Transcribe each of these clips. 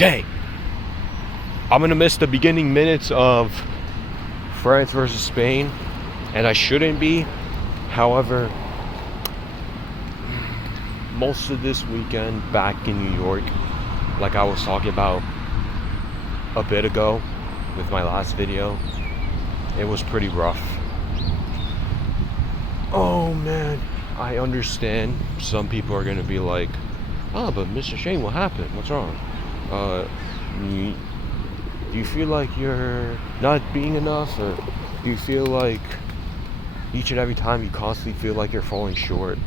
dang, I'm gonna miss the beginning minutes of France versus Spain, and I shouldn't be. However, most of this weekend back in New York, like I was talking about a bit ago with my last video, it was pretty rough. Oh man, I understand some people are gonna be like, oh, but Mr. Shane, what happened? What's wrong? Do you feel like you're not being enough, or do you feel like each and every time you constantly feel like you're falling short,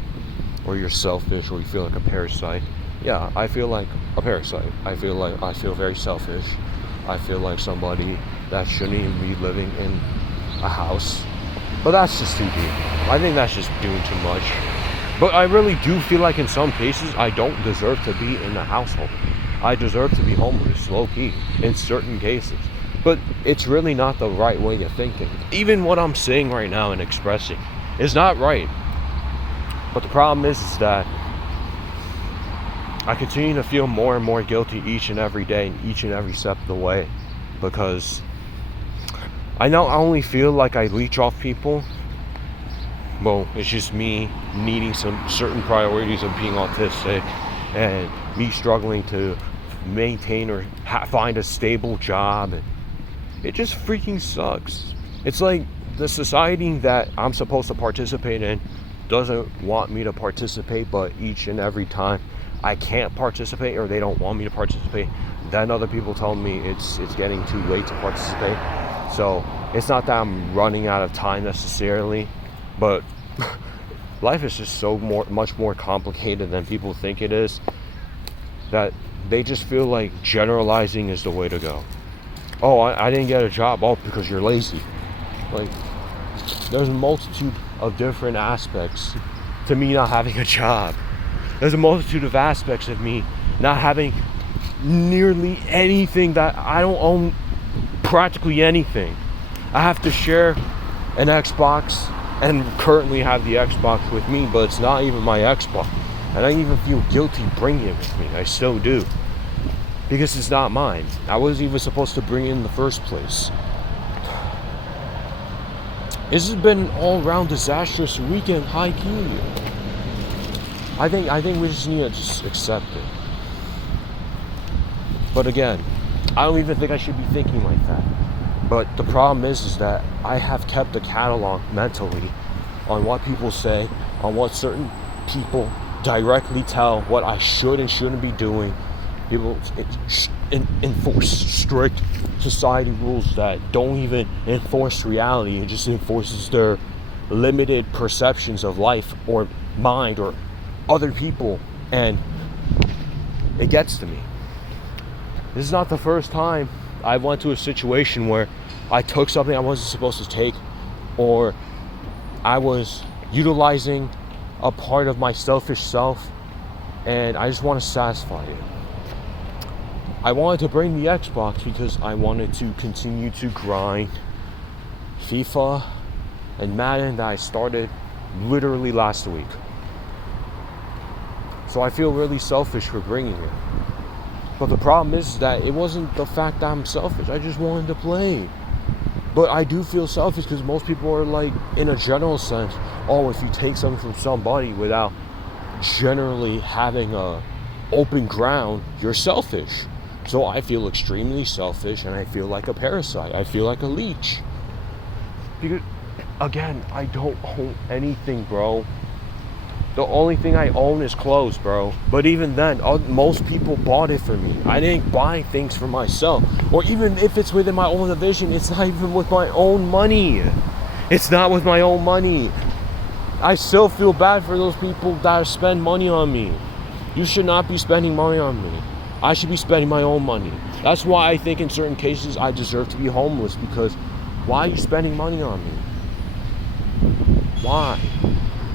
or you're selfish, or you feel like a parasite? Yeah, I feel like a parasite. I feel very selfish. I feel like somebody that shouldn't even be living in a house. But that's just too deep. I think that's just doing too much. But I really do feel like in some cases I don't deserve to be in a household. I deserve to be homeless, low-key, in certain cases. But it's really not the right way of thinking. Even what I'm saying right now and expressing is not right. But the problem is that I continue to feel more and more guilty each and every day and each and every step of the way, because I not only feel like I leech off people. Well, it's just me needing some certain priorities of being autistic, and me struggling to maintain or find a stable job. It just freaking sucks. It's like the society that I'm supposed to participate in doesn't want me to participate, but each and every time I can't participate, or they don't want me to participate, then other people tell me it's getting too late to participate. So it's not that I'm running out of time necessarily, but life is just much more complicated than people think it is, that they just feel like generalizing is the way to go. Oh, I didn't get a job, oh, because you're lazy. Like, there's a multitude of different aspects to me not having a job. There's a multitude of aspects of me not having nearly anything. That I don't own practically anything. I have to share an Xbox, and currently have the Xbox with me, but it's not even my Xbox. And I even feel guilty bringing it with me. I still do. Because it's not mine. I wasn't even supposed to bring it in the first place. This has been an all-around disastrous weekend, high key. I think we just need to just accept it. But again, I don't even think I should be thinking like that. But the problem is that I have kept a catalog mentally on what people say, on what certain people directly tell what I should and shouldn't be doing. People enforce strict society rules that don't even enforce reality. It just enforces their limited perceptions of life or mind or other people, and it gets to me. This is not the first time I went to a situation where I took something I wasn't supposed to take, or I was utilizing a part of my selfish self, and I just want to satisfy it. I wanted to bring the Xbox because I wanted to continue to grind FIFA and Madden that I started literally last week. So I feel really selfish for bringing it. But the problem is that it wasn't the fact that I'm selfish. I just wanted to play. But I do feel selfish because most people are like, in a general sense, oh, if you take something from somebody without generally having a open ground, you're selfish. So I feel extremely selfish, and I feel like a parasite. I feel like a leech. Because, again, I don't own anything, bro. The only thing I own is clothes, bro. But even then, most people bought it for me. I didn't buy things for myself. Or even if it's within my own division, it's not even with my own money. It's not with my own money. I still feel bad for those people that spend money on me. You should not be spending money on me. I should be spending my own money. That's why I think in certain cases I deserve to be homeless, because why are you spending money on me? Why?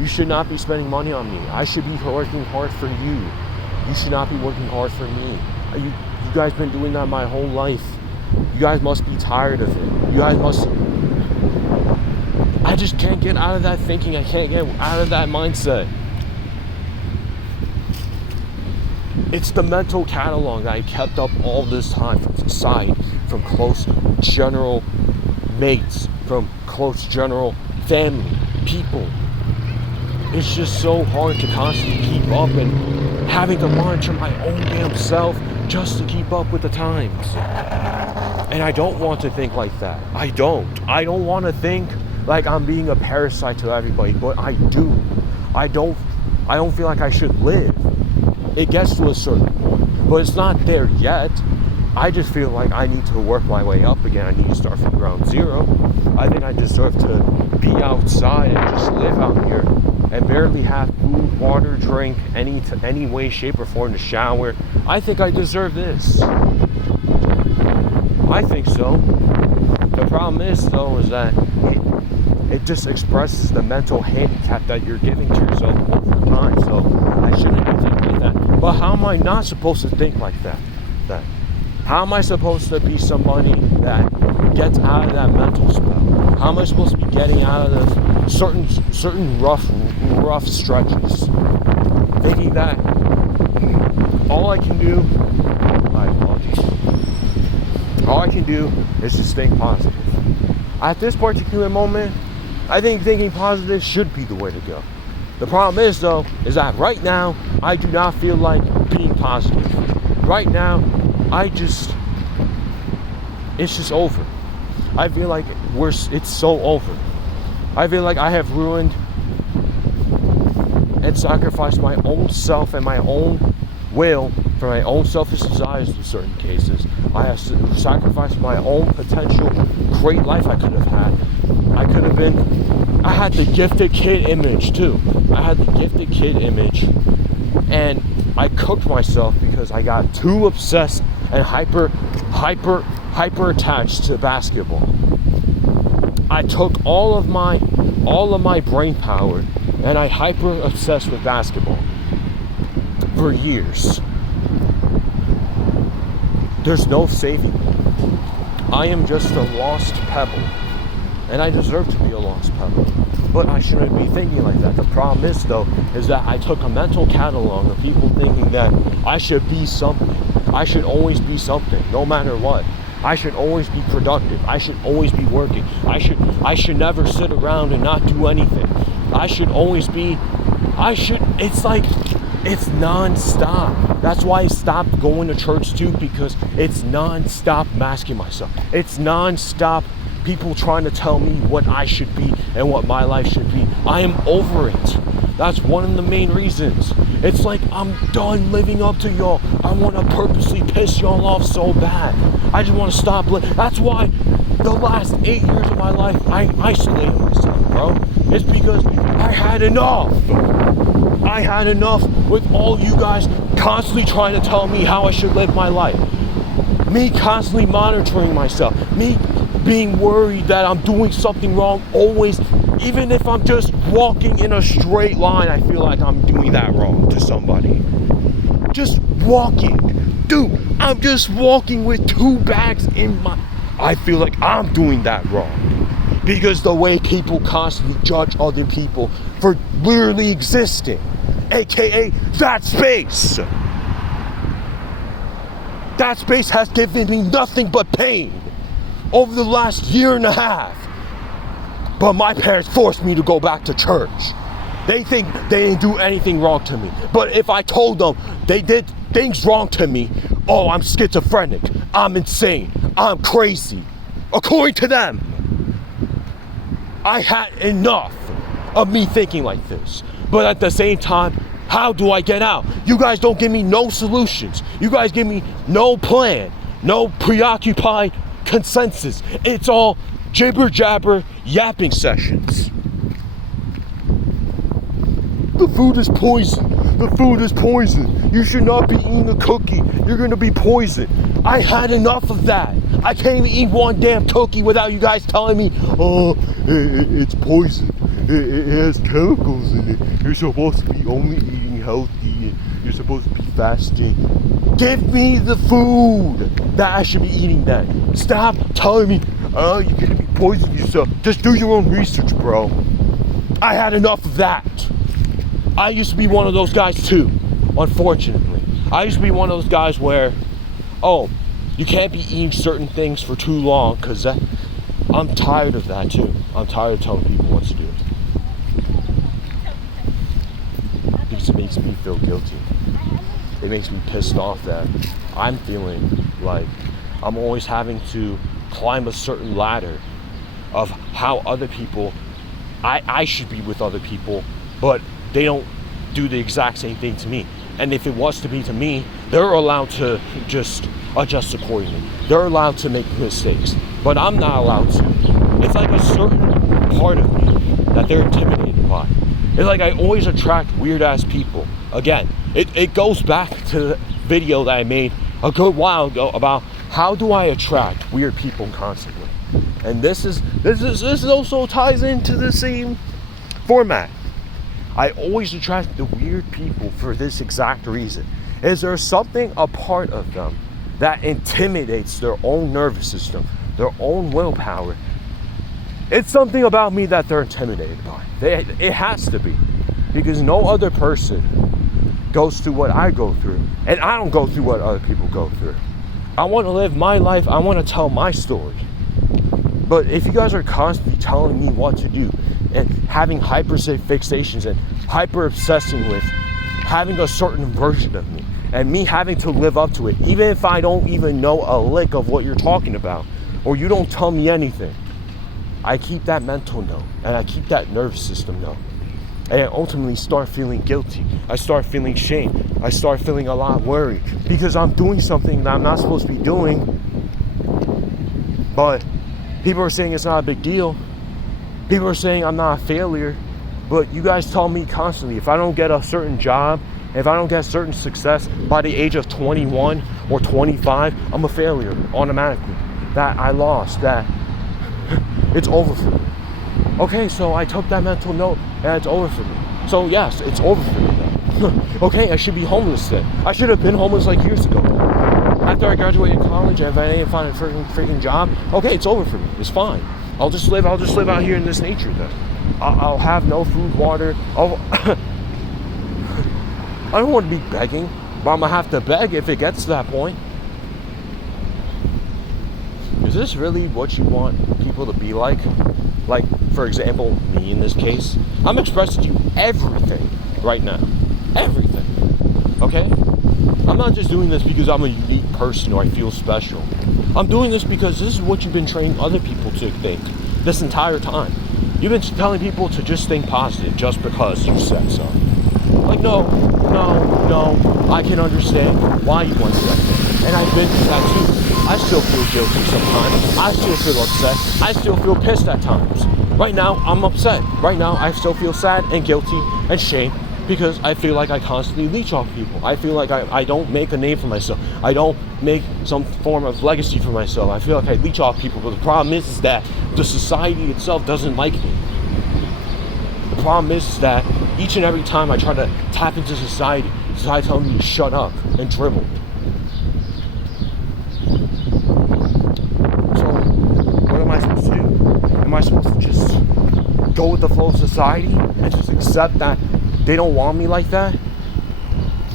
You should not be spending money on me. I should be working hard for you. You should not be working hard for me. You guys been doing that my whole life. You guys must be tired of it. You guys must... I just can't get out of that thinking. I can't get out of that mindset. It's the mental catalog that I kept up all this time from society, from close general mates, from close general family, people. It's just so hard to constantly keep up and having to monitor my own damn self just to keep up with the times. And I don't want to think like that. I don't want to think like I'm being a parasite to everybody, but I do. I don't feel like I should live. It gets to a certain point, but it's not there yet. I just feel like I need to work my way up again. I need to start from ground zero. I think I deserve to be outside and just live out here and barely have food, water, drink, any way, shape, or form to shower. I think I deserve this. I think so. The problem is, though, is that it just expresses the mental handicap that you're giving to yourself over time. So I shouldn't be thinking like that. But how am I not supposed to think like that? How am I supposed to be somebody that gets out of that mental spell? How am I supposed to be getting out of those certain rough stretches? Thinking that all I can do, all I can do is just think positive. At this particular moment, I think thinking positive should be the way to go. The problem is, though, is that right now, I do not feel like being positive. Right now, it's just over. I feel like it's so over. I feel like I have ruined and sacrificed my own self and my own will for my own selfish desires in certain cases. I have sacrificed my own potential great life I could have had. I had the gifted kid image too. I had the gifted kid image, and I cooked myself because I got too obsessed and hyper attached to basketball. I took all of my brain power and I hyper obsessed with basketball for years. There's no saving me. I am just a lost pebble, and I deserve to be a lost pebble. But I shouldn't be thinking like that. The problem is, though, is that I took a mental catalog of people thinking that I should be something. I should always be something, no matter what. I should always be productive. I should always be working. I should never sit around and not do anything. It's non-stop. That's why I stopped going to church too, because it's non-stop masking myself. It's non-stop people trying to tell me what I should be and what my life should be. I am over it. That's one of the main reasons. It's like I'm done living up to y'all. I want to purposely piss y'all off so bad. I just want to stop. That's why the last 8 years of my life, I isolated myself, bro. It's because I had enough. I had enough with all you guys constantly trying to tell me how I should live my life. Me constantly monitoring myself. Me being worried that I'm doing something wrong always. Even if I'm just walking in a straight line, I feel like I'm doing that wrong to somebody. Just walking. Dude, I'm just walking with 2 bags in my... I feel like I'm doing that wrong. Because the way people constantly judge other people for literally existing. AKA that space. That space has given me nothing but pain over the last 1.5 years. But my parents forced me to go back to church. They think they didn't do anything wrong to me. But if I told them they did things wrong to me, oh, I'm schizophrenic, I'm insane, I'm crazy. According to them, I had enough of me thinking like this. But at the same time, how do I get out? You guys don't give me no solutions. You guys give me no plan, no preoccupied consensus. It's all jibber jabber yapping sessions. The food is poison. The food is poison. You should not be eating a cookie. You're gonna be poisoned. I had enough of that. I can't even eat one damn cookie without you guys telling me, oh, it's poison. It has chemicals in it. You're supposed to be only eating healthy. You're supposed to be fasting. Give me the food that I should be eating then. Stop telling me, oh, you're gonna be poisoning yourself. Just do your own research, bro. I had enough of that. I used to be one of those guys too, unfortunately. I used to be one of those guys where, oh, you can't be eating certain things for too long, because I'm tired of that too. I'm tired of telling people what to do. Because it makes me feel guilty. It makes me pissed off that I'm feeling like I'm always having to climb a certain ladder of how other people, I should be with other people, but they don't do the exact same thing to me. And if it was to be to me, they're allowed to just adjust accordingly. They're allowed to make mistakes, but I'm not allowed to. It's like a certain part of me that they're intimidated by. It's like I always attract weird ass people. Again, it goes back to the video that I made a good while ago about how do I attract weird people constantly. And this also ties into the same format. I always attract the weird people for this exact reason. Is there something, a part of them, that intimidates their own nervous system, their own willpower? It's something about me that they're intimidated by. It has to be. Because no other person goes through what I go through. And I don't go through what other people go through. I want to live my life. I want to tell my story. But if you guys are constantly telling me what to do and having hyper-fixations and hyper-obsessing with having a certain version of me and me having to live up to it, even if I don't even know a lick of what you're talking about or you don't tell me anything, I keep that mental note and I keep that nervous system note. And I ultimately start feeling guilty. I start feeling shame. I start feeling a lot worried because I'm doing something that I'm not supposed to be doing. But people are saying it's not a big deal. People are saying I'm not a failure. But you guys tell me constantly, if I don't get a certain job, if I don't get certain success by the age of 21 or 25, I'm a failure automatically. That I lost, that it's over for me. Okay, so I took that mental note and it's over for me. So yes, it's over for me now. Okay, I should be homeless then. I should have been homeless like years ago. After I graduated college and if I didn't find a freaking job, okay, it's over for me. It's fine. I'll just live out here in this nature then. I'll have no food, water. I don't want to be begging, but I'm gonna have to beg if it gets to that point. Is this really what you want people to be like? Like, for example, me in this case. I'm expressing to you everything right now. Everything. Okay? I'm not just doing this because I'm a unique person or I feel special. I'm doing this because this is what you've been training other people to think this entire time. You've been telling people to just think positive just because you said so. Like, no, I can understand why you want to say that. And I've been through that too. I still feel guilty sometimes. I still feel upset. I still feel pissed at times. Right now, I'm upset. Right now, I still feel sad and guilty and shame because I feel like I constantly leech off people. I feel like I don't make a name for myself. I don't make some form of legacy for myself. I feel like I leech off people, but the problem is that the society itself doesn't like me. The problem is that each and every time I try to tap into society tells me to shut up and dribble. So, what am I supposed to do? Am I supposed to just go with the flow of society and just accept that they don't want me like that?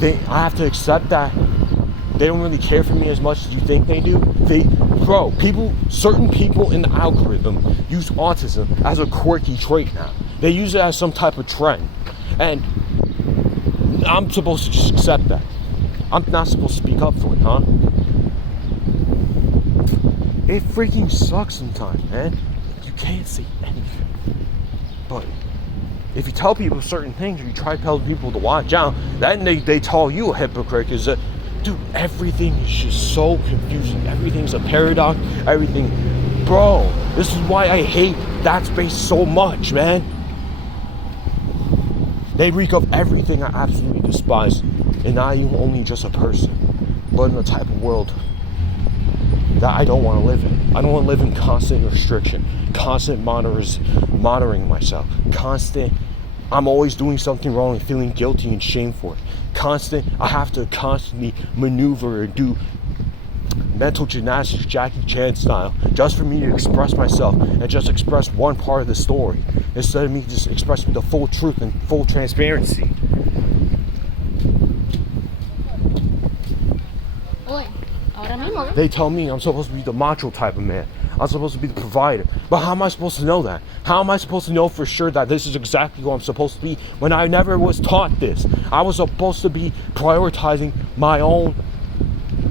I have to accept that they don't really care for me as much as you think they do. Certain people in the algorithm use autism as a quirky trait now. They use it as some type of trend. And I'm supposed to just accept that. I'm not supposed to speak up for it, huh? It freaking sucks sometimes, man. You can't say anything. But if you tell people certain things or you try to tell people to watch out, then they call you a hypocrite because, dude, everything is just so confusing. Everything's a paradox. Everything. Bro, this is why I hate that space so much, man. They reek of everything I absolutely despise. And not even only just a person, but in the type of world that I don't want to live in. I don't want to live in constant restriction, constant monitoring myself, I'm always doing something wrong and feeling guilty and shame for it. I have to constantly maneuver and do mental gymnastics, Jackie Chan style, just for me to express myself and just express one part of the story instead of me just expressing the full truth and full transparency. Pues, ahora mismo, ¿no? They tell me I'm supposed to be the macho type of man. I'm supposed to be the provider. But how am I supposed to know that? How am I supposed to know for sure that this is exactly who I'm supposed to be when I never was taught this? I was supposed to be prioritizing my own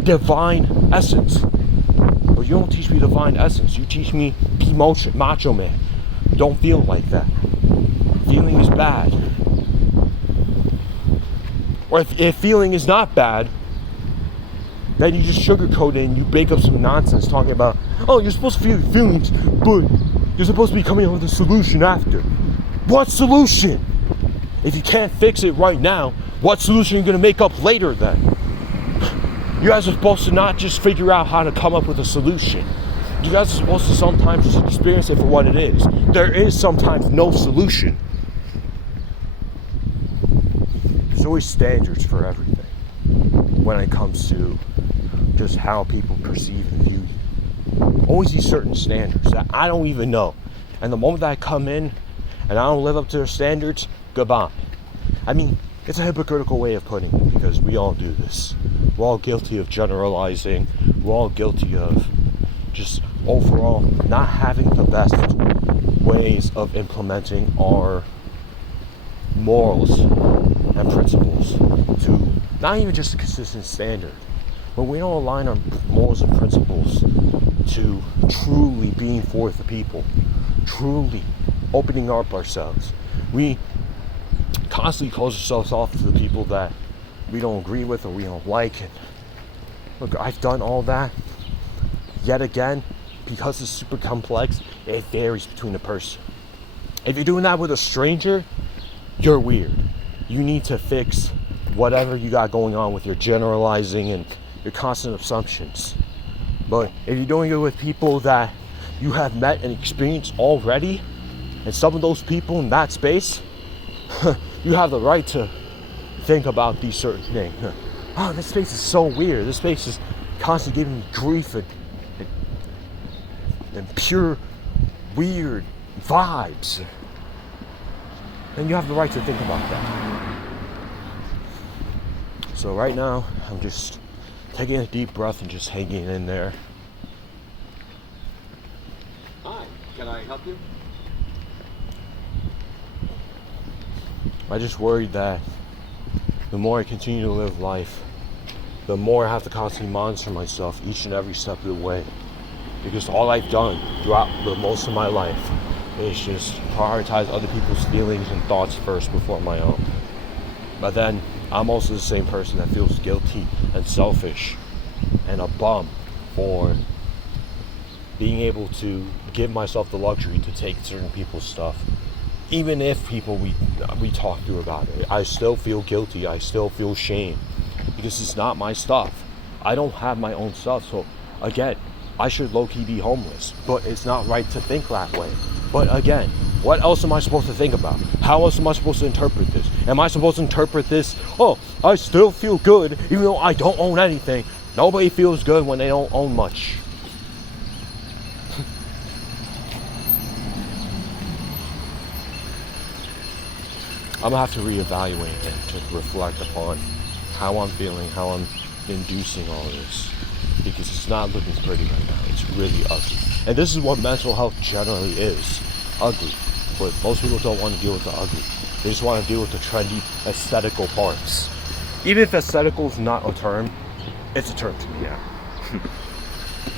divine essence. But you don't teach me divine essence. You teach me be macho man. Don't feel like that. Feeling is bad. Or if feeling is not bad, then you just sugarcoat it and you bake up some nonsense talking about, oh, you're supposed to feel your feelings, but you're supposed to be coming up with a solution after. What solution? If you can't fix it right now, what solution are you going to make up later then? You guys are supposed to not just figure out how to come up with a solution. You guys are supposed to sometimes just experience it for what it is. There is sometimes no solution. There's always standards for everything when it comes to just how people perceive and view you. Always these certain standards that I don't even know. And the moment that I come in and I don't live up to their standards, goodbye. I mean, it's a hypocritical way of putting it because we all do this. We're all guilty of generalizing. We're all guilty of just overall not having the best ways of implementing our morals and principles to not even just a consistent standard, but we don't align our morals and principles to truly being for the people, truly opening up ourselves. We constantly close ourselves off to the people that we don't agree with or we don't like. And look, I've done all that. Yet again, because it's super complex, it varies between the person. If you're doing that with a stranger, you're weird. You need to fix whatever you got going on with your generalizing and your constant assumptions. But if you're doing it with people that you have met and experienced already, and some of those people in that space, you have the right to think about these certain things. Oh, this space is so weird. This space is constantly giving me grief and pure weird vibes. And you have the right to think about that. So right now, I'm just taking a deep breath and just hanging in there. Hi, can I help you? I just worried that the more I continue to live life, the more I have to constantly monitor myself each and every step of the way. Because all I've done throughout the most of my life is just prioritize other people's feelings and thoughts first before my own. But then I'm also the same person that feels guilty and selfish and a bum for being able to give myself the luxury to take certain people's stuff. Even if people we talk to about it, I still feel guilty, I still feel shame because it's not my stuff. I don't have my own stuff, so again, I should low-key be homeless, but it's not right to think that way. But again, what else am I supposed to think about? How else am I supposed to interpret this? Am I supposed to interpret this, oh, I still feel good even though I don't own anything? Nobody feels good when they don't own much. I'm gonna have to reevaluate and to reflect upon how I'm feeling, how I'm inducing all this. Because it's not looking pretty right now. It's really ugly. And this is what mental health generally is. Ugly. But most people don't want to deal with the ugly. They just want to deal with the trendy, aesthetical parts. Even if aesthetical is not a term, it's a term to me now.